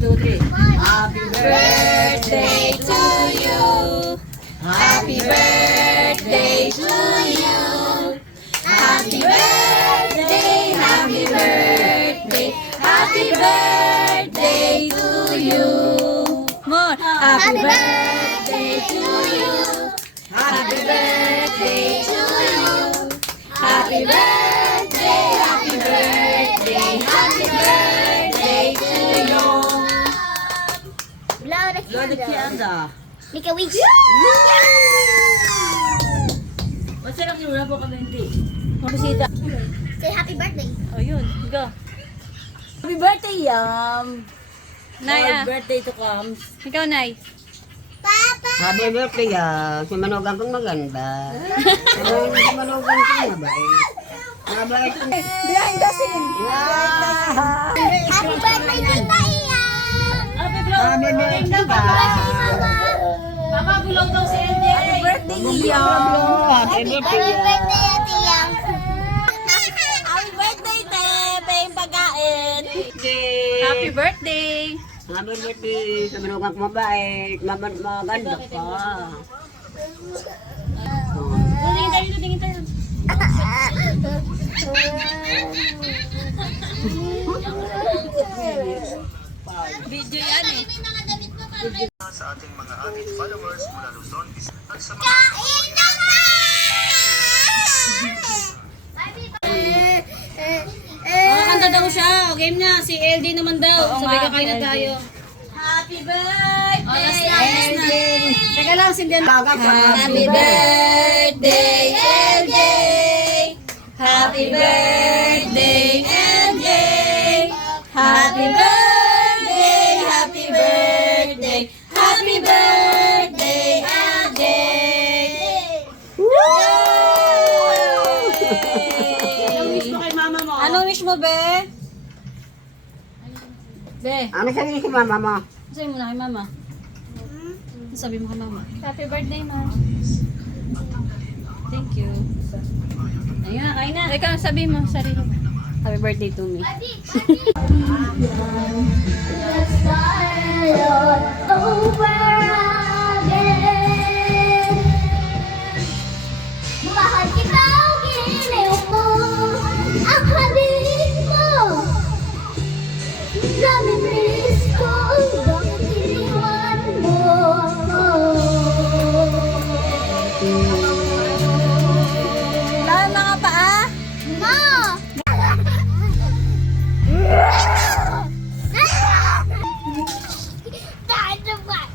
2, 3. Happy birthday to you. Happy birthday to you. Happy birthday, happy birthday, happy birthday to you. More. Happy birthday to you. Happy birthday to you. Happy birthday, happy birthday, happy birthday to you. Blow the Blow the candle. candle. Make a wish. Masarap yung wala po kami hindi. Mabisita. Say happy birthday. Oh, yun. Go. Happy birthday, Yam! Nay, Happy ah. birthday to comes. Ikaw, Nay. Papa. Happy birthday si Manugang kong maganda. Si Manugang kong mabait. Mabait. Behind the scene. Happy birthday, Tita Ian. Happy blow! Happy birthday ka. Mama. Mama, bulong daw si LJ! Happy birthday, Iyam. Happy birthday. Happy birthday, Ate Ian. Happy birthday, Te. Paying pagkain. Birthday. Happy birthday. Happy birthday sa Manugang kong mabait. Maganda ka. Tingin tayo. Video yan eh. sa ating mga avid followers mula Luzon, Visayas at sa mga Kain na nga! Kanta daw siya. O, game na. Si LD naman daw. Sabay kakain na LD. tayo. Happy birthday! last na. Teka lang, sindihan. Happy birthday, LJ! Happy birthday, LJ! Happy birthday, happy birthday, happy birthday, LJ! Anong wish mo kay mama mo? Anong wish mo, Be? Be, Ano sabi si mama mo? sabi mo na kay mama. Ano sabi mo kay mama? Happy birthday, ma. Thank you. Ayun na, kain na. Ikaw, sabi mo, sarili mo. Happy birthday to me. Mahal kita, giliw mo. Ang halin mo. Namimiss ko, bakit iniwan mo ako? Lahat mga paa? Ma! Dad, what?